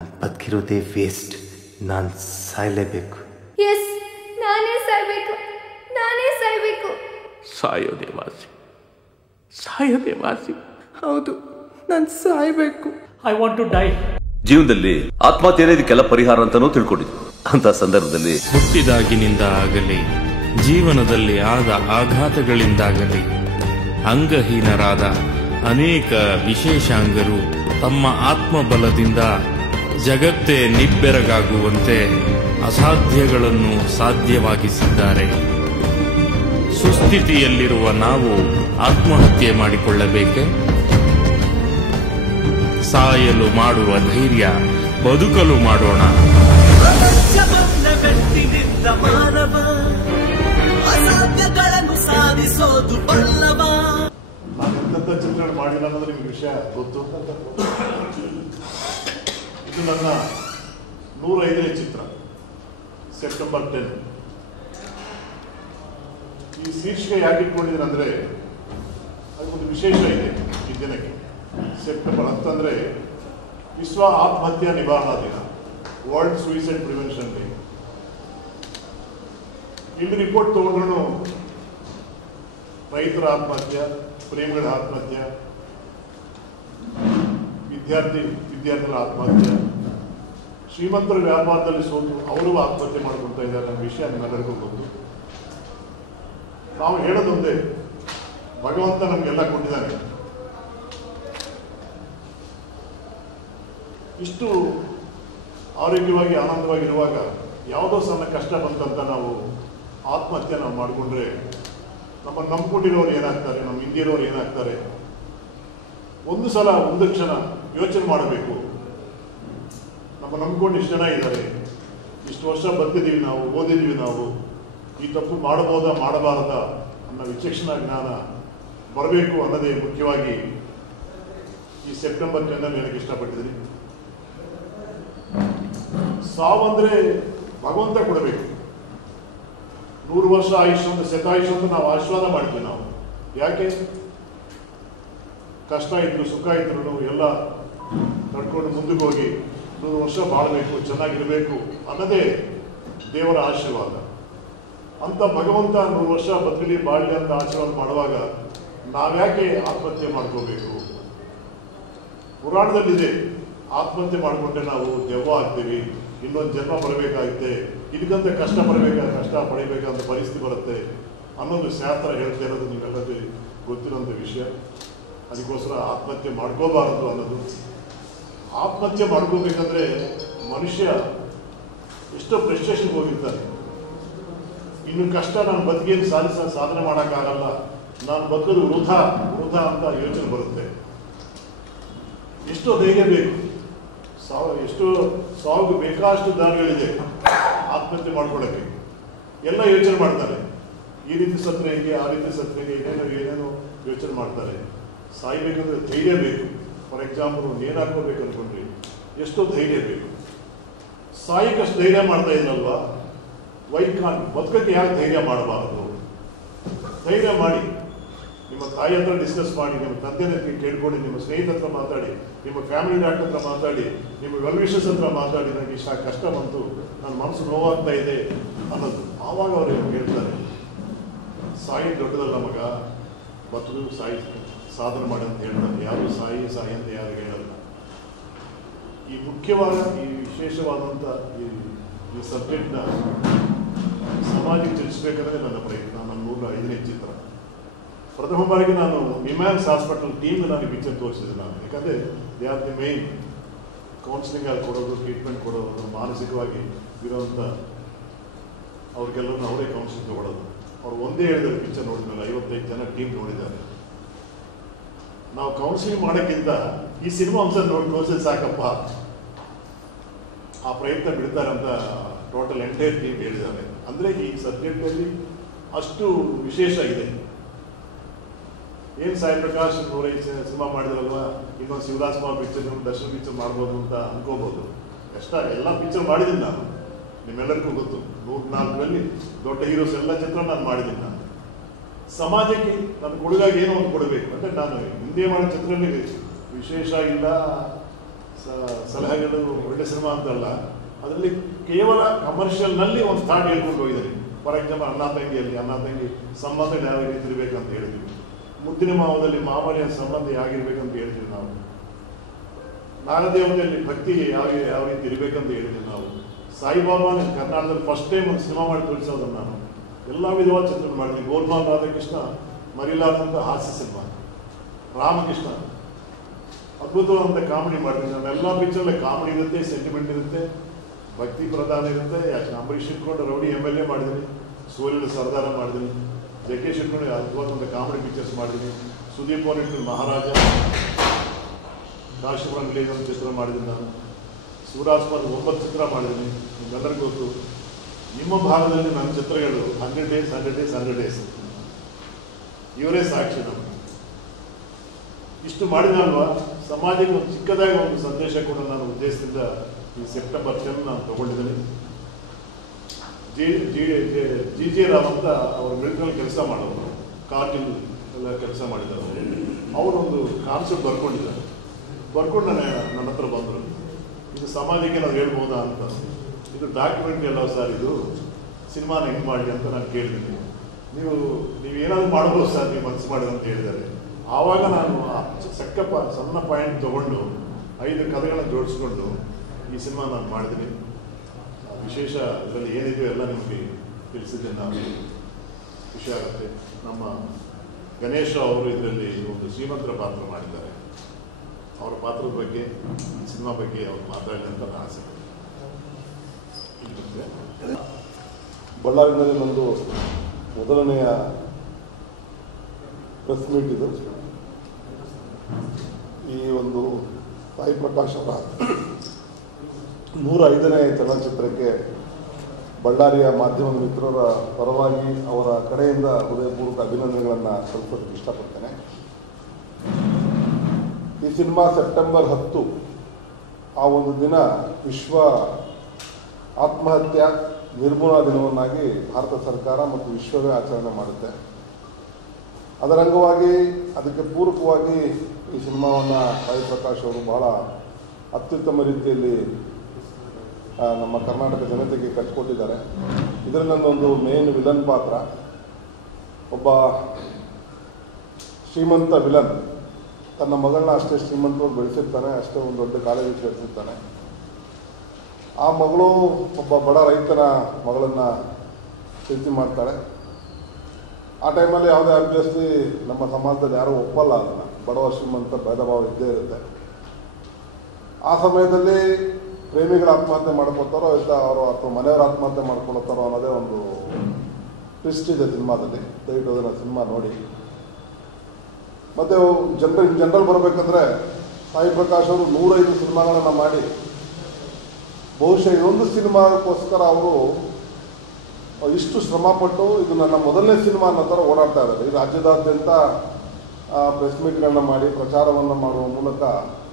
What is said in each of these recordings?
ಬದುಕಿರೋದೇ waste. ನಾನು ಸಾಯಲೇಬೇಕು. S, ನಾನೇ ಸಾಯ್ಬೇಕು, ನಾನೇ ಸಾಯ್ಬೇಕು. ಸಾಯೋದೇ ವಾಸಿ. ಹೌದು, ನಾನು ಸಾಯ್ಬೇಕು. I want to die. ಜೀವನದಲ್ಲಿ ಆತ್ಮಹತ್ಯೆ ಇದಕ್ಕೆಲ್ಲ ಪರಿಹಾರ ಅಂತಾನೂ ತಿಳ್ಕೊಂಡಿದ್ವಿ. ಅಂತ ಸಂದರ್ಭದಲ್ಲಿ ಹುಟ್ಟಿದಾಗಿನಿಂದ ಆಗಲಿ, ಜೀವನದಲ್ಲಿ ಆದ ಆಘಾತಗಳಿಂದಾಗಲಿ ಅಂಗಹೀನರಾದ ಅನೇಕ ವಿಶೇಷಾಂಗರು ತಮ್ಮ ಆತ್ಮಬಲದಿಂದ ಜಗತ್ತೇ ನಿಬ್ಬೆರಗಾಗುವಂತೆ ಅಸಾಧ್ಯಗಳನ್ನು ಸಾಧ್ಯವಾಗಿಸಿದ್ದಾರೆ. ಸುಸ್ಥಿತಿಯಲ್ಲಿರುವ ನಾವು ಆತ್ಮಹತ್ಯೆ ಮಾಡಿಕೊಳ್ಳಬೇಕೆ? ಸಾಯಲು ಮಾಡುವ ಧೈರ್ಯ ಬದುಕಲು ಮಾಡೋಣ. ಅಸಾಧ್ಯಗಳನ್ನು ಸಾಧಿಸೋದು ಬಲ್ಲವ. ನಾನೆಂತ ಚಿತ್ರಣ ಮಾಡಿಲ್ಲ ಅನ್ನೋದು ನಿಮ್ಗೆ ವಿಷಯ ಗೊತ್ತು. ಇದು ನನ್ನ 105ನೇ ಚಿತ್ರ, ಸೆಪ್ಟೆಂಬರ್ 10. ಈ ಶೀರ್ಷಿಕೆ ಯಾಕೆ ಇಟ್ಕೊಂಡಿದ್ದೀನಿ ಅಂದರೆ ಅದಕ್ಕೊಂದು ವಿಶೇಷ ಇದೆ ಈ ದಿನಕ್ಕೆ. ಸೆಪ್ಟೆಂಬರ್ ಅಂತಂದರೆ ವಿಶ್ವ ಆತ್ಮಹತ್ಯಾ ನಿವಾರಣಾ ದಿನ, ವರ್ಲ್ಡ್ ಸೂಯಿಸೈಡ್ ಪ್ರಿವೆನ್ಷನ್ ಡೇ. ಇಲ್ಲಿ ರಿಪೋರ್ಟ್ ತಗೊಂಡ್ರು ರೈತರ ಆತ್ಮಹತ್ಯೆ, ಪ್ರೇಮಿಗಳ ಆತ್ಮಹತ್ಯೆ, ವಿದ್ಯಾರ್ಥಿಗಳ ಆತ್ಮಹತ್ಯೆ, ಶ್ರೀಮಂತರ ವ್ಯಾಪಾರದಲ್ಲಿ ಸೋತು ಅವರು ಆತ್ಮಹತ್ಯೆ ಮಾಡ್ಕೊಳ್ತಾ ಇದ್ದಾರೆ ಅನ್ನೋ ವಿಷಯ ನಿಮ್ಮೆಲ್ಲರಿಗೂ ಗೊತ್ತು. ನಾವು ಹೇಳೋದೊಂದೇ, ಭಗವಂತ ನಮಗೆಲ್ಲ ಕೊಟ್ಟಿದ್ದಾನೆ. ಇಷ್ಟು ಆರೋಗ್ಯವಾಗಿ ಆನಂದವಾಗಿರುವಾಗ ಯಾವುದೋ ಸಣ್ಣ ಕಷ್ಟ ಬಂತಂತ ನಾವು ಆತ್ಮಹತ್ಯೆ ನಾವು ಮಾಡಿಕೊಂಡ್ರೆ ನಮ್ಮನ್ನು ನಂಬ್ಕೊಂಡಿರೋರು ಏನಾಗ್ತಾರೆ, ನಮ್ಮ ಹಿಂದಿರೋರು ಏನಾಗ್ತಾರೆ, ಒಂದು ಸಲ ಒಂದು ಕ್ಷಣ ಯೋಚನೆ ಮಾಡಬೇಕು. ನಮ್ಮ ನಂಬ್ಕೊಂಡು ಇಷ್ಟು ಜನ ಇದ್ದಾರೆ, ಇಷ್ಟು ವರ್ಷ ಬದುಕಿದ್ದೀವಿ, ನಾವು ಓದಿದ್ದೀವಿ, ನಾವು ಈ ತಪ್ಪು ಮಾಡಬಹುದಾ ಮಾಡಬಾರದಾ ಅನ್ನೋ ವಿಚಕ್ಷಣಾ ಜ್ಞಾನ ಬರಬೇಕು ಅನ್ನೋದೇ ಮುಖ್ಯವಾಗಿ ಈ ಸೆಪ್ಟೆಂಬರ್ 10 ಹೇಳಕ್ಕೆ ಇಷ್ಟಪಟ್ಟಿದ್ದೀನಿ. ಸಾವಂದ್ರೆ ಭಗವಂತ ಕೊಡಬೇಕು. 100 ವರ್ಷ ಆಯುಷ್ಯ ಅಂತ, ಶತಾಯುಷ್ಯ ಅಂತ ನಾವು ಆಶೀರ್ವಾದ ಮಾಡ್ತೀವಿ. ನಾವು ಯಾಕೆ ಕಷ್ಟ ಇದ್ರು ಸುಖ ಇದ್ರು ಎಲ್ಲ ನಡ್ಕೊಂಡು ಮುಂದಕ್ಕೆ ಹೋಗಿ 100 ವರ್ಷ ಬಾಳಬೇಕು, ಚೆನ್ನಾಗಿರಬೇಕು ಅನ್ನೋದೇ ದೇವರ ಆಶೀರ್ವಾದ. ಅಂತ ಭಗವಂತ 100 ವರ್ಷ ಬದುಕಲಿ ಬಾಳಲಿ ಅಂತ ಆಶೀರ್ವಾದ ಮಾಡುವಾಗ ನಾವ್ಯಾಕೆ ಆತ್ಮಹತ್ಯೆ ಮಾಡ್ಕೋಬೇಕು? ಪುರಾಣದಲ್ಲಿದೆ, ಆತ್ಮಹತ್ಯೆ ಮಾಡಿಕೊಂಡ್ರೆ ನಾವು ದೆವ್ವ ಆಗ್ತೀವಿ, ಇನ್ನೊಂದು ಜನ್ಮ ಬರಬೇಕಾಗುತ್ತೆ, ಇದಕ್ಕಂತ ಕಷ್ಟ ಪಡಿಬೇಕಾದ ಪರಿಸ್ಥಿತಿ ಬರುತ್ತೆ ಅನ್ನೋದು ಶಾಸ್ತ್ರ ಹೇಳ್ತಾ ಇರೋದು ನಿಮ್ಮೆಲ್ಲರಿಗೂ ಗೊತ್ತಿರೋಂಥ ವಿಷಯ. ಅದಕ್ಕೋಸ್ಕರ ಆತ್ಮಹತ್ಯೆ ಮಾಡ್ಕೋಬಾರದು ಅನ್ನೋದು. ಆತ್ಮಹತ್ಯೆ ಮಾಡ್ಕೋಬೇಕಂದ್ರೆ ಮನುಷ್ಯ ಎಷ್ಟೋ ಫ್ರಸ್ಟ್ರೇಷನ್ಗೆ ಹೋಗಿರ್ತಾನೆ. ಇನ್ನು ಕಷ್ಟ ನಾನು ಬದುಕೇನು ಸಾಧನೆ ಮಾಡೋಕ್ಕಾಗಲ್ಲ, ನಾನು ಬದುಕೋದು ವೃಥಾ ಅಂತ ಯೋಚನೆ ಬರುತ್ತೆ. ಎಷ್ಟೋ ಧೈರ್ಯ ಬೇಕು, ಎಷ್ಟೋ ಸಾವಿಗೆ ಬೇಕಾಷ್ಟು ದಾರಿಗಳಿದೆ ಆತ್ಮಹತ್ಯೆ ಮಾಡ್ಕೊಳ್ಳೋಕ್ಕೆ. ಎಲ್ಲ ಯೋಚನೆ ಮಾಡ್ತಾರೆ, ಈ ರೀತಿ ಸತ್ರೆ ಹೇಗೆ, ಆ ರೀತಿ ಸತ್ರೆ ಹೇಗೆ, ಏನೇನೋ ಯೋಚನೆ ಮಾಡ್ತಾರೆ. ಸಾಯ್ಬೇಕಂದ್ರೆ ಧೈರ್ಯ ಬೇಕು. ಫಾರ್ ಎಕ್ಸಾಂಪಲ್ ಒಂದು ಏನು ಹಾಕೋಬೇಕು ಅನ್ಕೊಂಡ್ರಿ, ಎಷ್ಟೋ ಧೈರ್ಯ ಬೇಕು. ಸಾಯಕ್ಕಷ್ಟು ಧೈರ್ಯ ಮಾಡ್ತಾ ಇದ್ರಲ್ವಾ, ಬದುಕಕ್ಕೆ ಯಾಕೆ ಧೈರ್ಯ ಮಾಡಬಾರದು? ಧೈರ್ಯ ಮಾಡಿ, ನಿಮ್ಮ ತಾಯಿ ಹತ್ರ ಡಿಸ್ಕಸ್ ಮಾಡಿ, ನಿಮ್ಮ ತಂದೆ ಕೇಳ್ಕೊಂಡು, ನಿಮ್ಮ ಸ್ನೇಹಿತರ ಹತ್ರ ಮಾತಾಡಿ, ನಿಮ್ಮ ಫ್ಯಾಮಿಲಿ ಡಾಕ್ಟರ್ ಹತ್ರ ಮಾತಾಡಿ, ನಿಮ್ಮ ವೆಲ್ ವಿಷಸ್ ಹತ್ರ ಮಾತಾಡಿ, ನನಗೆ ಇಷ್ಟ ಕಷ್ಟ ಬಂತು, ನನ್ನ ಮನಸ್ಸು ನೋವಾಗ್ತಾ ಇದೆ ಅನ್ನೋದು. ಆವಾಗ ಅವರು ಹೇಳ್ತಾರೆ, ಸಾಯಿ ದೊಡ್ಡದಲ್ಲ ಮಗ, ಬದುಕು ಸಾಧನೆ ಮಾಡಿ ಅಂತ ಹೇಳ್ತಾರೆ. ಯಾರು ಸಾಯಿ ಅಂತ ಯಾರು ಹೇಳಲ್ಲ. ಈ ಮುಖ್ಯವಾದ ಈ ವಿಶೇಷವಾದಂಥ ಈ ಸಬ್ಜೆಕ್ಟ್ನ ಸಮಾಜಕ್ಕೆ ತಿಳಿಸ್ಬೇಕಂದ್ರೆ ನನ್ನ ಪ್ರಯತ್ನ. ನನ್ನ 105ನೇ ಚಿತ್ರ. ಪ್ರಥಮ ಬಾರಿಗೆ ನಾನು ವಿಮ್ಯಾನ್ಸ್ ಹಾಸ್ಪಿಟಲ್ ಟೀಮ್ ನಾನು ಪಿಕ್ಚರ್ ತೋರಿಸಿದೆ ನಾನು. ಯಾಕಂದರೆ they are the main counselling ಅಲ್ಲಿ ಕೊಡೋದು, ಟ್ರೀಟ್ಮೆಂಟ್ ಕೊಡೋದು, ಮಾನಸಿಕವಾಗಿ ಇರೋವಂಥ ಅವ್ರಿಗೆಲ್ಲರೂ ಅವರೇ ಕೌನ್ಸಿಲಿಂಗ್ ತಗೊಳ್ಳೋದು. ಅವ್ರು ಒಂದೇ ಹೇಳಿದ್ದಾರೆ ಪಿಕ್ಚರ್ ನೋಡಿದ್ಮೇಲೆ 55 ಜನ ಟೀಮ್ ನೋಡಿದ್ದಾರೆ. ನಾವು ಕೌನ್ಸಿಲಿಂಗ್ ಮಾಡೋಕ್ಕಿಂತ ಈ ಸಿನಿಮಾ ಅಂಶ ನೋಡಿ ತೋರಿಸಿದ್ರೆ ಸಾಕಪ್ಪ, ಆ ಪ್ರಯತ್ನ ಬಿಡ್ತಾರೆ ಅಂತ ಟೋಟಲ್ ಎಂಟೈರ್ ಟೀಮ್ ಹೇಳಿದ್ದಾರೆ. ಅಂದರೆ ಈ ಸಬ್ಜೆಕ್ಟಲ್ಲಿ ಅಷ್ಟು ವಿಶೇಷ ಇದೆ. ಏನು ಸಾಯಿ ಪ್ರಕಾಶ್ 105 ಸಿನಿಮಾ ಮಾಡಿದ್ರಲ್ವ, ಇನ್ನೊಂದು ಶಿವರಾಜ್ ಕುಮಾರ್ ಪಿಕ್ಚರ್, ದರ್ಶನ್ ಪಿಕ್ಚರ್ ಮಾಡ್ಬೋದು ಅಂತ ಅನ್ಕೋಬೋದು. ಕಷ್ಟ. ಎಲ್ಲ ಪಿಕ್ಚರ್ ಮಾಡಿದ್ದೀನಿ ನಾನು, ನಿಮ್ಮೆಲ್ಲರಿಗೂ ಗೊತ್ತು. 104ರಲ್ಲಿ ದೊಡ್ಡ ಹೀರೋಸ್ ಎಲ್ಲ ಚಿತ್ರ ನಾನು ಮಾಡಿದ್ದೀನಿ. ನಾನು ಸಮಾಜಕ್ಕೆ ನನ್ನ ಕೊಡುಗಾಗಿ ಏನೋ ಒಂದು ಕೊಡಬೇಕು ಅಂದರೆ ನಾನು ಹಿಂದೆ ಮಾಡೋ ಚಿತ್ರದಲ್ಲಿ ವಿಶೇಷ ಇಲ್ಲ, ಸಲಹೆಗಳು ಒಳ್ಳೆ ಸಿನಿಮಾ ಅಂತಲ್ಲ, ಅದರಲ್ಲಿ ಕೇವಲ ಕಮರ್ಷಿಯಲ್ನಲ್ಲಿ ಒಂದು ಸ್ಥಾನ ಹೇಳ್ಕೊಂಡು ಹೋಗಿದ್ದಾರೆ. ಫಾರ್ ಎಕ್ಸಾಂಪಲ್ ಅಣ್ಣ ತಂಗಿ ಸಂಬಂಧ ಯಾವ ರೀತಿ ಇರಬೇಕಂತ ಹೇಳಿದ್ವಿ. ಮುದ್ದಿನ ಮಾವದಲ್ಲಿ ಮಾಮೂಲಿಯ ಸಂಬಂಧ ಹೇಗಿರ್ಬೇಕಂತ ಹೇಳಿದ್ವಿ ನಾವು. ನಾಗದೇವತೆಯಲ್ಲಿ ಭಕ್ತಿ ಯಾವ ರೀತಿ ಇರಬೇಕಂತ ಹೇಳಿದ್ವಿ ನಾವು. ಸಾಯಿಬಾಬಾನ ಕರ್ನಾಟಕದಲ್ಲಿ ಫಸ್ಟ್ ಟೈಮ್ ಒಂದು ಸಿನಿಮಾ ಮಾಡಿ ತೋರಿಸೋದನ್ನು ನಾನು ಎಲ್ಲ ವಿಧವಾದ ಚಿತ್ರಣ ಮಾಡಿದ್ವಿ. ಗೋಲ್ಮಾಲ್ ರಾಧಾಕೃಷ್ಣ ಮರಿಲಾದಂಥ ಹಾಸ್ಯ ಸಿನಿಮಾ, ರಾಮಕೃಷ್ಣ ಅದ್ಭುತವಾದಂಥ ಕಾಮಿಡಿ ಮಾಡಿದ್ವಿ. ನಾವೆಲ್ಲ ಪಿಕ್ಚರ್ಲೆ ಕಾಮಿಡಿ ಇರುತ್ತೆ, ಸೆಂಟಿಮೆಂಟ್ ಇರುತ್ತೆ, ಭಕ್ತಿ ಪ್ರಧಾನ ಇರುತ್ತೆ. ಅಂಬರೀಷ್ ಇಟ್ಕೊಂಡು ರೌಡಿ MLA ಮಾಡಿದ್ದೀನಿ, ಸೂರ್ಯನ ಸರ್ದಾರ ಮಾಡಿದ್ದೀನಿ, ಜಗ್ಗೇಶ್ ಇಟ್ಕೊಂಡು ಅದ್ಭುತವಾದಂಥ ಕಾಮಿಡಿ ಪಿಕ್ಚರ್ಸ್ ಮಾಡಿದ್ದೀನಿ, ಸುದೀಪ್ ಅವ್ರು ಇಟ್ಕೊಂಡು ಮಹಾರಾಜ, ಕಾಶಿಪುರ ವಿಲೇಜ್ ಒಂದು ಚಿತ್ರ ಮಾಡಿದ್ದೀನಿ ನಾನು, ಸೂರಾಜ್ಕುಮಾರ್ 9 ಚಿತ್ರ ಮಾಡಿದ್ದೀನಿ. ನಿಮ್ಮೆಲ್ಲರಿಗೂ ಗೊತ್ತು. ನಿಮ್ಮ ಭಾಗದಲ್ಲಿ ನನ್ನ ಚಿತ್ರಗಳು 100 ಡೇಸ್ ಇವರೇ ಸಾಕ್ಷಿ. ನಮಗೆ ಇಷ್ಟು ಮಾಡಿದಲ್ವಾ, ಸಮಾಜಕ್ಕೆ ಒಂದು ಚಿಕ್ಕದಾಗಿ ಒಂದು ಸಂದೇಶ ಕೂಡ ನಾನು ಉದ್ದೇಶದಿಂದ ಈ ಸೆಪ್ಟೆಂಬರ್ 10 ನಾನು ತಗೊಂಡಿದ್ದೀನಿ. ಜಿ ರಾವ್ ಅಂತ ಅವರು ಮಿಲಿಟರಿಯಲ್ಲಿ ಕೆಲಸ ಮಾಡೋರು, ಕಾರ್ಗಿಲ್ ಎಲ್ಲ ಕೆಲಸ ಮಾಡಿದ್ದಾರೆ. ಅವರೊಂದು ಕಾನ್ಸೆಪ್ಟ್ ಬರ್ಕೊಂಡು ನನ್ನ ಹತ್ರ ಬಂದರು. ಇದು ಸಮಾಜಕ್ಕೆ ನಾವು ಹೇಳ್ಬೋದಾ ಅಂತ. ಇದು ಡಾಕ್ಯುಮೆಂಟ್ರಿ ಅಲ್ಲ ಸರ್, ಇದು ಸಿನಿಮಾನ ಹೆಂಗೆ ಮಾಡಿ ಅಂತ ನಾನು ಕೇಳಿದ್ದೀನಿ. ನೀವೇನಾದರೂ ಮಾಡ್ಬೋದು ಸರ್, ನೀವು ಮನಸ್ಸು ಮಾಡಿದೆ ಅಂತ ಹೇಳಿದ್ದಾರೆ. ಆವಾಗ ನಾನು ಸಣ್ಣ ಪಾಯಿಂಟ್ ತೊಗೊಂಡು 5 ಕಥೆಗಳನ್ನು ಜೋಡಿಸ್ಕೊಂಡು ಈ ಸಿನಿಮಾ ನಾನು ಮಾಡಿದ್ದೀನಿ. ವಿಶೇಷ ಇದರಲ್ಲಿ ಏನಿದೆಯೋ ಎಲ್ಲ ನಿಮಗೆ ತಿಳಿಸಿದ್ದೇನೆ. ನಾನು ಖುಷಿ ಆಗುತ್ತೆ. ನಮ್ಮ ಗಣೇಶ ಅವರು ಇದರಲ್ಲಿ ಒಂದು ಶ್ರೀಮಂತರ ಪಾತ್ರ ಮಾಡಿದ್ದಾರೆ. ಅವರ ಪಾತ್ರದ ಬಗ್ಗೆ, ಸಿನಿಮಾ ಬಗ್ಗೆ ಅವ್ರು ಮಾತಾಡಲಿ ಅಂತ ನಾನು ಆಸೆ. ಬಳ್ಳಾರಿನಲ್ಲಿ ನಂದು ಮೊದಲನೆಯ ಪ್ರೆಸ್ ಮೀಟ್ ಇದು. ಈ ಒಂದು ಸಾಯಿ ಪ್ರಕಾಶ್ ಅವರ 105ನೇ ಚಲನಚಿತ್ರಕ್ಕೆ ಬಳ್ಳಾರಿಯ ಮಾಧ್ಯಮ ಮಿತ್ರರ ಪರವಾಗಿ ಅವರ ಕಡೆಯಿಂದ ಹೃದಯಪೂರ್ವಕ ಅಭಿನಂದನೆಗಳನ್ನು ಸಲ್ಲಿಸೋದಕ್ಕೆ ಇಷ್ಟಪಡ್ತೇನೆ. ಈ ಸಿನಿಮಾ ಸೆಪ್ಟೆಂಬರ್ 10 ಆ ಒಂದು ದಿನ ವಿಶ್ವ ಆತ್ಮಹತ್ಯಾ ನಿರ್ಮೂಲನಾ ದಿನವನ್ನಾಗಿ ಭಾರತ ಸರ್ಕಾರ ಮತ್ತು ವಿಶ್ವವೇ ಆಚರಣೆ ಮಾಡುತ್ತೆ. ಅದರ ಅಂಗವಾಗಿ ಅದಕ್ಕೆ ಪೂರಕವಾಗಿ ಈ ಸಿನಿಮಾವನ್ನು ಸಾಯಿ ಪ್ರಕಾಶ್ ಅವರು ಬಹಳ ಅತ್ಯುತ್ತಮ ರೀತಿಯಲ್ಲಿ ನಮ್ಮ ಕರ್ನಾಟಕ ಜನತೆಗೆ ಕಟ್ಟಿಕೊಟ್ಟಿದ್ದಾರೆ. ಇದರಲ್ಲಿ ನನ್ನೊಂದು ಮೇನ್ ವಿಲನ್ ಪಾತ್ರ, ಒಬ್ಬ ಶ್ರೀಮಂತ ವಿಲನ್ ತನ್ನ ಮಗಳನ್ನ ಅಷ್ಟೇ ಶ್ರೀಮಂತವಾಗಿ ಬೆಳೆಸಿರ್ತಾನೆ, ಅಷ್ಟೇ ಒಂದು ದೊಡ್ಡ ಕಾಲೇಜಿಗೆ ಸೇರಿಸಿರ್ತಾನೆ. ಆ ಮಗಳು ಒಬ್ಬ ಬಡ ರೈತನ ಮಗಳನ್ನು ಪ್ರೀತಿ ಮಾಡ್ತಾಳೆ. ಆ ಟೈಮಲ್ಲಿ ಯಾವುದೇ ಆಬ್ವಿಯಸ್ಲಿ ನಮ್ಮ ಸಮಾಜದಲ್ಲಿ ಯಾರೂ ಒಪ್ಪಲ್ಲ ಅದನ್ನು, ಬಡವ ಶ್ರೀಮಂತ ಭೇದ ಭಾವ ಇದ್ದೇ ಇರುತ್ತೆ. ಆ ಸಮಯದಲ್ಲಿ ಪ್ರೇಮಿಗಳು ಆತ್ಮಹತ್ಯೆ ಮಾಡ್ಕೊತಾರೋ ಅವರು ಅಥವಾ ಮನೆಯವರು ಆತ್ಮಹತ್ಯೆ ಮಾಡ್ಕೊಳ್ತಾರೋ ಅನ್ನೋದೇ ಒಂದು ಟ್ವಿಸ್ಟ್ ಇದೆ ಸಿನಿಮಾದಲ್ಲಿ. ದಯವಿಟ್ಟು ಅದನ್ನು ಸಿನಿಮಾ ನೋಡಿ. ಮತ್ತು ಜನರಲ್ ಬರಬೇಕಂದ್ರೆ ಸಾಯಿ ಪ್ರಕಾಶ್ ಅವರು 105 ಸಿನಿಮಾಗಳನ್ನು ಮಾಡಿ ಬಹುಶಃ ಇದೊಂದು ಸಿನಿಮಾಗೋಸ್ಕರ ಅವರು ಇಷ್ಟು ಶ್ರಮಪಟ್ಟು ಇದು ನನ್ನ ಮೊದಲನೇ ಸಿನಿಮಾ ಅನ್ನೋ ಥರ ಓಡಾಡ್ತಾ ಇದ್ದಾರೆ. ಈ ರಾಜ್ಯದಾದ್ಯಂತ ಪ್ರೆಸ್ ಮೀಟ್ಗಳನ್ನ ಮಾಡಿ ಪ್ರಚಾರವನ್ನು ಮಾಡುವ ಮೂಲಕ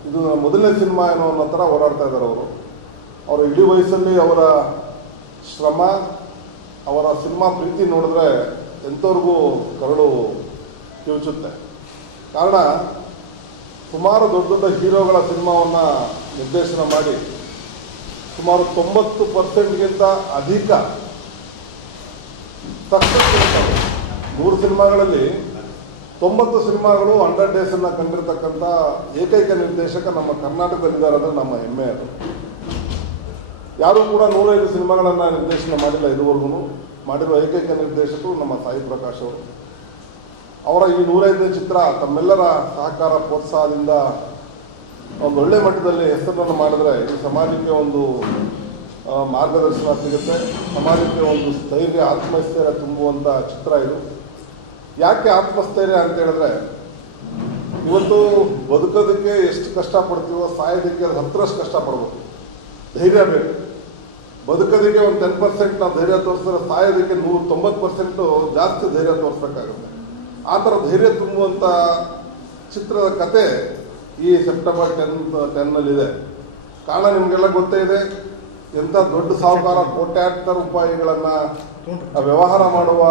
ಇದು ನನ್ನ ಮೊದಲನೇ ಸಿನಿಮಾ ಏನೋ ಅನ್ನೋ ಥರ ಓಡಾಡ್ತಾ ಇದ್ದಾರೆ ಅವರು ಇಡೀ ವಯಸ್ಸಲ್ಲಿ ಅವರ ಶ್ರಮ, ಅವರ ಸಿನಿಮಾ ಪ್ರೀತಿ ನೋಡಿದ್ರೆ ಎಂಥವ್ರಿಗೂ ಕರಳು ಕಿವುಚುತ್ತೆ. ಕಾರಣ ಸುಮಾರು ದೊಡ್ಡ ದೊಡ್ಡ ಹೀರೋಗಳ ಸಿನಿಮಾವನ್ನು ನಿರ್ದೇಶನ ಮಾಡಿ ಸುಮಾರು 90%ಗಿಂತ ಅಧಿಕ ಸಕ್ಸಸ್ ಇರ್ತಾರೆ. 100 ಸಿನಿಮಾಗಳಲ್ಲಿ 90 ಸಿನಿಮಾಗಳು 100 ಡೇಸನ್ನು ಕಂಡಿರ್ತಕ್ಕಂಥ ಏಕೈಕ ನಿರ್ದೇಶಕ ನಮ್ಮ ಕರ್ನಾಟಕದಲ್ಲಿದ್ದಾರೆ ಅಂದರೆ ನಮ್ಮ ಹೆಮ್ಮೆ ಅದು. ಯಾರೂ ಕೂಡ 105 ಸಿನಿಮಾಗಳನ್ನು ನಿರ್ದೇಶನ ಮಾಡಿಲ್ಲ ಇದುವರೆಗೂ. ಮಾಡಿರುವ ಏಕೈಕ ನಿರ್ದೇಶಕರು ನಮ್ಮ ಸಾಯಿ ಪ್ರಕಾಶ್ ಅವರು. ಅವರ ಈ 105ನೇ ಚಿತ್ರ ತಮ್ಮೆಲ್ಲರ ಸಹಕಾರ ಪ್ರೋತ್ಸಾಹದಿಂದ ಒಂದು ಒಳ್ಳೆ ಮಟ್ಟದಲ್ಲಿ ಹೆಸರನ್ನು ಮಾಡಿದ್ರೆ ಈ ಸಮಾಜಕ್ಕೆ ಒಂದು ಮಾರ್ಗದರ್ಶನ ಸಿಗುತ್ತೆ, ಸಮಾಜಕ್ಕೆ ಒಂದು ಸ್ಥೈರ್ಯ, ಆತ್ಮಸ್ಥೈರ್ಯ ತುಂಬುವಂಥ ಚಿತ್ರ ಇದು. ಯಾಕೆ ಆತ್ಮಸ್ಥೈರ್ಯ ಅಂತ ಹೇಳಿದ್ರೆ, ಇವತ್ತು ಬದುಕೋದಕ್ಕೆ ಎಷ್ಟು ಕಷ್ಟಪಡ್ತೀವೋ ಸಾಯೋದಕ್ಕೆ ಅದು 10ರಷ್ಟು ಕಷ್ಟಪಡ್ಬೇಕು. ಧೈರ್ಯ ಬೇಕು. ಬದುಕೋದಕ್ಕೆ ಒಂದು 10% ನಾವು ಧೈರ್ಯ ತೋರಿಸಿದ್ರೆ ಸಾಯೋದಕ್ಕೆ 90% ಜಾಸ್ತಿ ಧೈರ್ಯ ತೋರಿಸ್ಬೇಕಾಗುತ್ತೆ. ಆ ಥರ ಧೈರ್ಯ ತುಂಬುವಂಥ ಚಿತ್ರದ ಕತೆ ಈ ಸೆಪ್ಟೆಂಬರ್ 10ನಲ್ಲಿದೆ. ಕಾರಣ ನಿಮಗೆಲ್ಲ ಗೊತ್ತೇ ಇದೆ. ಎಂಥ ದೊಡ್ಡ ಸಾಹುಕಾರ ಕೋಟ್ಯಾಂತರ ರೂಪಾಯಿಗಳನ್ನು ವ್ಯವಹಾರ ಮಾಡುವ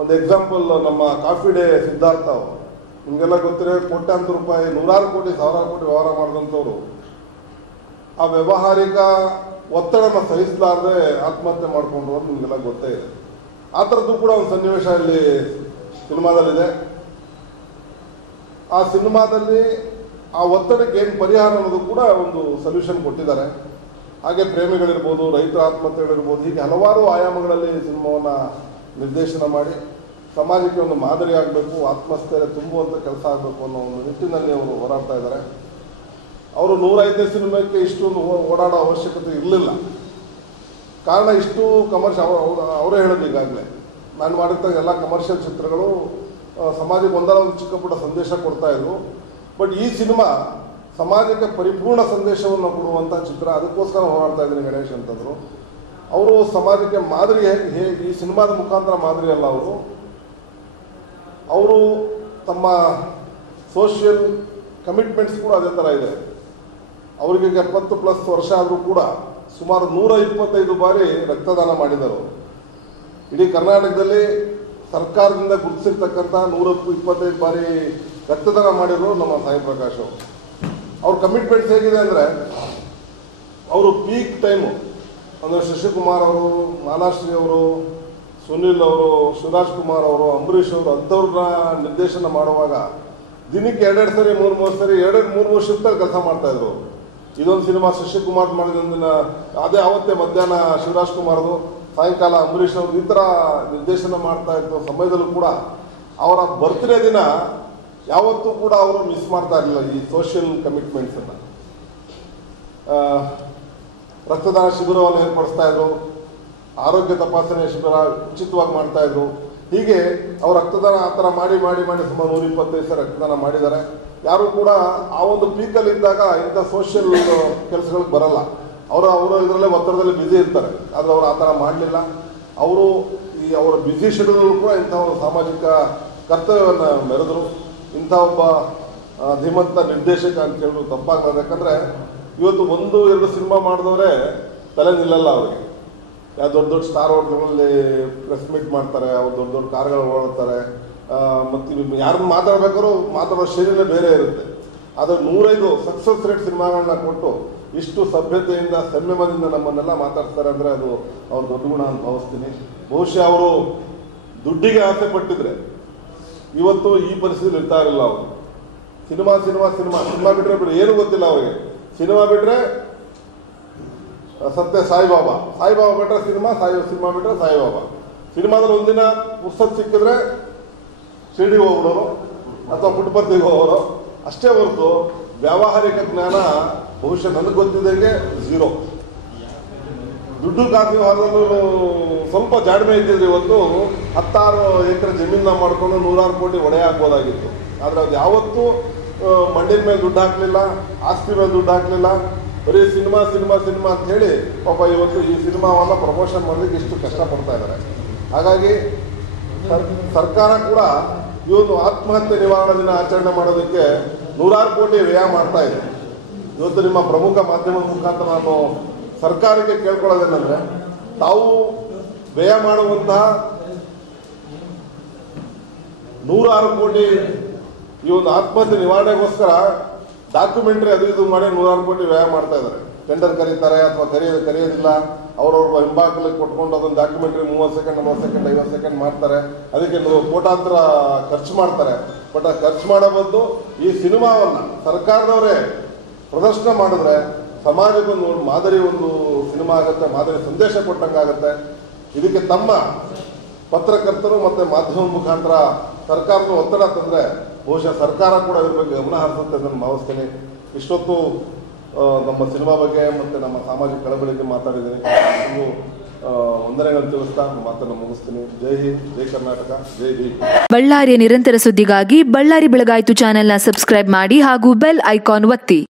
ಒಂದು ಎಕ್ಸಾಂಪಲ್ ನಮ್ಮ ಕಾಫಿ ಡೇ ಸಿದ್ಧಾರ್ಥ ಅವರು. ನಿಮಗೆಲ್ಲ ಗೊತ್ತಿರೋ ಕೋಟ್ಯಾಂತರ ರೂಪಾಯಿ, ನೂರಾರು ಕೋಟಿ, ಸಾವಿರಾರು ಕೋಟಿ ವ್ಯವಹಾರ ಮಾಡಿದಂಥವ್ರು ಆ ವ್ಯಾವಹಾರಿಕ ಒತ್ತಡನ ಸಹಿಸಲಾರದೆ ಆತ್ಮಹತ್ಯೆ ಮಾಡಿಕೊಂಡ್ರು ಅಂತ ನಿಮಗೆಲ್ಲ ಗೊತ್ತೇ ಇದೆ. ಆ ಥರದ್ದು ಕೂಡ ಒಂದು ಸನ್ನಿವೇಶ ಇಲ್ಲಿ ಸಿನಿಮಾದಲ್ಲಿದೆ. ಆ ಸಿನಿಮಾದಲ್ಲಿ ಆ ಒತ್ತಡಕ್ಕೆ ಏನು ಪರಿಹಾರ ಅನ್ನೋದು ಕೂಡ ಒಂದು ಸೊಲ್ಯೂಷನ್ ಕೊಟ್ಟಿದ್ದಾರೆ. ಹಾಗೆ ಪ್ರೇಮಿಗಳಿರ್ಬೋದು, ರೈತರ ಆತ್ಮಹತ್ಯೆಗಳಿರ್ಬೋದು, ಹೀಗೆ ಹಲವಾರು ಆಯಾಮಗಳಲ್ಲಿ ಸಿನಿಮಾವನ್ನು ನಿರ್ದೇಶನ ಮಾಡಿ ಸಮಾಜಕ್ಕೆ ಒಂದು ಮಾದರಿ ಆಗಬೇಕು, ಆತ್ಮಸ್ಥೈರ್ಯ ತುಂಬುವಂಥ ಕೆಲಸ ಆಗಬೇಕು ಅನ್ನೋ ಒಂದು ನಿಟ್ಟಿನಲ್ಲಿ ಅವರು ಹೋರಾಡ್ತಾ ಇದ್ದಾರೆ. ಅವರು 105ನೇ ಸಿನಿಮಾಕ್ಕೆ ಇಷ್ಟೊಂದು ಓಡಾಡೋ ಅವಶ್ಯಕತೆ ಇರಲಿಲ್ಲ. ಕಾರಣ ಇಷ್ಟು ಕಮರ್ಷಿಯಲ್, ಅವರೇ ಹೇಳೋದು ಈಗಾಗಲೇ ನಾನು ಮಾಡಿರ್ತಕ್ಕ ಎಲ್ಲ ಕಮರ್ಷಿಯಲ್ ಚಿತ್ರಗಳು ಸಮಾಜಕ್ಕೆ ಒಂದಲ್ಲ ಚಿಕ್ಕ ಪುಟ್ಟ ಸಂದೇಶ ಕೊಡ್ತಾಯಿದ್ರು. ಬಟ್ ಈ ಸಿನಿಮಾ ಸಮಾಜಕ್ಕೆ ಪರಿಪೂರ್ಣ ಸಂದೇಶವನ್ನು ಕೊಡುವಂಥ ಚಿತ್ರ, ಅದಕ್ಕೋಸ್ಕರ ಹೋರಾಡ್ತಾ ಇದ್ದೀನಿ ಗಣೇಶ್ ಅಂತಂದರು. ಅವರು ಸಮಾಜಕ್ಕೆ ಮಾದರಿ ಹೇಗೆ ಈ ಸಿನಿಮಾದ ಮುಖಾಂತರ ಮಾದರಿ ಅಲ್ಲ, ಅವರು ತಮ್ಮ ಸೋಷಿಯಲ್ ಕಮಿಟ್ಮೆಂಟ್ಸ್ ಕೂಡ ಅದೇ ಥರ ಇದೆ. ಅವರಿಗೆ 70+ ವರ್ಷ ಆದರೂ ಕೂಡ ಸುಮಾರು 125 ಬಾರಿ ರಕ್ತದಾನ ಮಾಡಿದರು. ಇಡೀ ಕರ್ನಾಟಕದಲ್ಲಿ ಸರ್ಕಾರದಿಂದ ಗುರುತಿಸಿರ್ತಕ್ಕಂಥ 125 ಬಾರಿ ರಕ್ತದಾನ ಮಾಡಿದ್ರು ನಮ್ಮ ಸಾಯಿ ಪ್ರಕಾಶ್ ಅವರು. ಅವ್ರ ಕಮಿಟ್ಮೆಂಟ್ಸ್ ಹೇಗಿದೆ ಅಂದರೆ, ಅವರು ಪೀಕ್ ಟೈಮು ಅಂದರೆ ಶಶಿಕುಮಾರ್ ಅವರು, ಮಾಲಾಶ್ರೀ ಅವರು, ಸುನಿಲ್ ಅವರು, ಶಿವರಾಜ್ ಕುಮಾರ್ ಅವರು, ಅಂಬರೀಷ್ ಅವರು ಅಂಥವ್ರನ್ನ ನಿರ್ದೇಶನ ಮಾಡುವಾಗ ದಿನಕ್ಕೆ 2 ಸರಿ 3 ಸರಿ 2-3 ಶಿಫ್ಟಲ್ಲಿ ಕೆಲಸ ಮಾಡ್ತಾಯಿದ್ರು. ಇದೊಂದು ಸಿನಿಮಾ ಶಶಿಕುಮಾರ್ ಮಾಡಿದ ಅದೇ ಆವತ್ತೇ ಮಧ್ಯಾಹ್ನ ಶಿವರಾಜ್ ಕುಮಾರ್ದು, ಸಾಯಂಕಾಲ ಅಂಬರೀಷ್ ಅವರು, ಈ ಥರ ನಿರ್ದೇಶನ ಮಾಡ್ತಾ ಇದ್ದ ಸಮಯದಲ್ಲೂ ಕೂಡ ಅವರ ಬರ್ತ್ಡೇ ದಿನ ಯಾವತ್ತೂ ಕೂಡ ಅವರು ಮಿಸ್ ಮಾಡ್ತಾ ಇರಲಿಲ್ಲ ಈ ಸೋಷಿಯಲ್ ಕಮಿಟ್ಮೆಂಟ್ಸನ್ನು. ರಕ್ತದಾನ ಶಿಬಿರವನ್ನು ಏರ್ಪಡಿಸ್ತಾ ಇದ್ರು, ಆರೋಗ್ಯ ತಪಾಸಣೆ ಶಿಬಿರ ಉಚಿತವಾಗಿ ಮಾಡ್ತಾಯಿದ್ರು. ಹೀಗೆ ಅವರು ರಕ್ತದಾನ ಆ ಥರ ಮಾಡಿ ಮಾಡಿ ಮಾಡಿ ಸುಮಾರು 125 ಸಲ ರಕ್ತದಾನ ಮಾಡಿದ್ದಾರೆ. ಯಾರು ಕೂಡ ಆ ಒಂದು ಪೀಕಲ್ಲಿ ಇದ್ದಾಗ ಇಂಥ ಸೋಷಿಯಲ್ ಕೆಲಸಗಳಿಗೆ ಬರಲ್ಲ. ಅವರು ಇದರಲ್ಲೇ ಒತ್ತಡದಲ್ಲಿ ಬ್ಯುಸಿ ಇರ್ತಾರೆ. ಆದರೆ ಅವರು ಆ ಥರ ಮಾಡಲಿಲ್ಲ. ಅವರು ಅವರ ಬ್ಯುಸಿ ಶೆಡ್ಯೂಲ್ ಕೂಡ ಇಂಥ ಒಂದು ಸಾಮಾಜಿಕ ಕರ್ತವ್ಯವನ್ನು ಮೆರೆದರು. ಇಂಥ ಒಬ್ಬ ಧೀಮಂತ ನಿರ್ದೇಶಕ ಅಂತ ಹೇಳೋದು ತಪ್ಪಾಗ್ತದೆ. ಯಾಕಂದರೆ ಇವತ್ತು 1-2 ಸಿನಿಮಾ ಮಾಡಿದವರೇ ತಲೆ ನಿಲ್ಲಲ್ಲ ಅವರಿಗೆ. ಯಾವ ದೊಡ್ಡ ದೊಡ್ಡ ಸ್ಟಾರ್ ಹೋಟ್ಲ್ಗಳಲ್ಲಿ ಪ್ರೆಸ್ ಮೀಟ್ ಮಾಡ್ತಾರೆ, ಅವ್ರು ದೊಡ್ಡ ದೊಡ್ಡ ಕಾರ್ಗಳು ಓಡಾಡ್ತಾರೆ, ಮತ್ತು ಯಾರನ್ನ ಮಾತಾಡಬೇಕಾದ್ರೂ ಮಾತಾಡೋ ಶೈಲಿನೇ ಬೇರೆ ಇರುತ್ತೆ. ಆದರೆ 105 ಸಕ್ಸಸ್ ರೇಟ್ ಸಿನಿಮಾಗಳನ್ನ ಕೊಟ್ಟು ಇಷ್ಟು ಸಭ್ಯತೆಯಿಂದ ಸಂಯಮದಿಂದ ನಮ್ಮನ್ನೆಲ್ಲ ಮಾತಾಡ್ತಾರೆ ಅಂದರೆ ಅದು ಅವ್ರ ದೊಡ್ಡ ಗುಣ ಅಂತ ಭಾವಿಸ್ತೀನಿ. ಬಹುಶಃ ಅವರು ದುಡ್ಡಿಗೆ ಆಸೆ ಪಟ್ಟಿದ್ರೆ ಇವತ್ತು ಈ ಪರಿಸ್ಥಿತಿ ಇರ್ತಾ ಇರಲಿಲ್ಲ. ಅವರು ಸಿನಿಮಾ ಬಿಟ್ಟರೆ ಏನು ಗೊತ್ತಿಲ್ಲ ಅವರಿಗೆ. ಸಿನಿಮಾ ಬಿಟ್ಟರೆ ಸತ್ಯ ಸಾಯಿಬಾಬಾ ಬಿಟ್ಟರೆ ಸಿನಿಮಾ ಬಿಟ್ಟರೆ ಸಾಯಿಬಾಬಾ. ಸಿನಿಮಾದಲ್ಲಿ ಒಂದಿನ ಪುಸ್ತಕ ಸಿಕ್ಕಿದ್ರೆ ಶಿರ್ಡಿ ಹೋಗ್ಬಿಡೋರು ಅಥವಾ ಪುಟ್ಟಪರ್ತಿಗೆ ಹೋಗೋರು ಅಷ್ಟೇ ಹೊರತು ವ್ಯಾವಹಾರಿಕ ಜ್ಞಾನ ಬಹುಶಃ ನನಗೆ ಗೊತ್ತಿದ್ದಂಗೆ 0. ದುಡ್ಡು ಕಾಸು ವ್ಯವಹಾರದಲ್ಲೂ ಸ್ವಲ್ಪ ಜಾಣ್ಮೆ ಇದ್ದಿದ್ರೆ ಇವತ್ತು 16 ಎಕರೆ ಜಮೀನ ಮಾಡಿಕೊಂಡು 100 ಕೋಟಿ ಒಡೆ ಹಾಕ್ಬೋದಾಗಿತ್ತು. ಆದರೆ ಅದು ಯಾವತ್ತೂ ಮಂಡಿನ ಮೇಲೆ ದುಡ್ಡು ಹಾಕಲಿಲ್ಲ, ಆಸ್ತಿ ಮೇಲೆ ದುಡ್ಡು ಹಾಕಲಿಲ್ಲ. ಬರೀ ಸಿನಿಮಾ ಅಂತ ಹೇಳಿ ಪಾಪ ಇವತ್ತು ಈ ಸಿನಿಮಾವನ್ನು ಪ್ರಮೋಷನ್ ಮಾಡೋದಕ್ಕೆ ಇಷ್ಟು ಕಷ್ಟಪಡ್ತಾ ಇದ್ದಾರೆ. ಹಾಗಾಗಿ ಸರ್ಕಾರ ಕೂಡ ಈ ಒಂದು ಆತ್ಮಹತ್ಯೆ ನಿವಾರಣಾ ದಿನ ಆಚರಣೆ ಮಾಡೋದಕ್ಕೆ 100 ಕೋಟಿ ವ್ಯಯ ಮಾಡ್ತಾ ಇದೆ. ಇವತ್ತು ನಿಮ್ಮ ಪ್ರಮುಖ ಮಾಧ್ಯಮದ ಮುಖಾಂತರ ನಾನು ಸರ್ಕಾರಕ್ಕೆ ಕೇಳ್ಕೊಳ್ಳೋದೇನೆಂದರೆ, ತಾವು ವ್ಯಯ ಮಾಡುವಂತಹ 100 ಕೋಟಿ ಈ ಒಂದು ಆತ್ಮಹತ್ಯೆ ನಿವಾರಣೆಗೋಸ್ಕರ ಡಾಕ್ಯುಮೆಂಟ್ರಿ ಅದು ಇದು ಮಾಡಿ 100 ಕೋಟಿ ವ್ಯಯ ಮಾಡ್ತಾ ಇದ್ದಾರೆ. ಟೆಂಡರ್ ಕರೀತಾರೆ ಅಥವಾ ಕರೆಯೋದಿಲ್ಲ, ಅವ್ರವ್ರ ಹಿಂಬಾಗಲಿಗೆ ಕೊಟ್ಕೊಂಡು ಅದೊಂದು ಡಾಕ್ಯುಮೆಂಟ್ರಿ 30 ಸೆಕೆಂಡ್ 40 ಸೆಕೆಂಡ್ 50 ಸೆಕೆಂಡ್ ಮಾಡ್ತಾರೆ. ಅದಕ್ಕೆ ಕೋಟಾಂತರ ಖರ್ಚು ಮಾಡ್ತಾರೆ. ಬಟ್ ಆ ಖರ್ಚು ಮಾಡೋ ಬದಲು ಈ ಸಿನಿಮಾವನ್ನು ಸರ್ಕಾರದವರೇ ಪ್ರದರ್ಶನ ಮಾಡಿದ್ರೆ ಸಮಾಜಕ್ಕೊಂದು ಮಾದರಿ ಒಂದು ಸಿನಿಮಾ ಆಗುತ್ತೆ, ಮಾದರಿ ಸಂದೇಶ ಕೊಟ್ಟಂಗಾಗುತ್ತೆ. ಇದಕ್ಕೆ ತಮ್ಮ ಪತ್ರಕರ್ತರು ಮತ್ತು ಮಾಧ್ಯಮದ ಮುಖಾಂತರ ಸರ್ಕಾರದ ಒತ್ತಡ ತಂದರೆ ಬಹುಶಃ ಸರ್ಕಾರ ಕೂಡ ಇದ್ರ ಬಗ್ಗೆ ಗಮನ ಹರಿಸುತ್ತೆ ಅಂತ ನಾನು ಭಾವಿಸ್ತೀನಿ. ಇಷ್ಟೊತ್ತು ನಮ್ಮ ಸಿನಿಮಾ ಬಗ್ಗೆ ಮತ್ತು ನಮ್ಮ ಸಾಮಾಜಿಕ ಕಳವಳಿಗೆ ಮಾತಾಡಿದ್ದೀನಿ. ನೀವು ವಂದನೆಗಳನ್ನು ತಿಳಿಸ್ತಾ ಮಾತನ್ನು ಮುಗಿಸ್ತೀನಿ. ಜೈ ಹಿಂದ್, ಜೈ ಕರ್ನಾಟಕ, ಜೈ ಭೀಮ್. ಬಳ್ಳಾರಿಯ ನಿರಂತರ ಸುದ್ದಿಗಾಗಿ ಬಳ್ಳಾರಿ ಬೆಳಗಾಯಿತು ಚಾನೆಲ್ನ ಸಬ್ಸ್ಕ್ರೈಬ್ ಮಾಡಿ ಹಾಗೂ ಬೆಲ್ ಐಕಾನ್ ಒತ್ತಿ.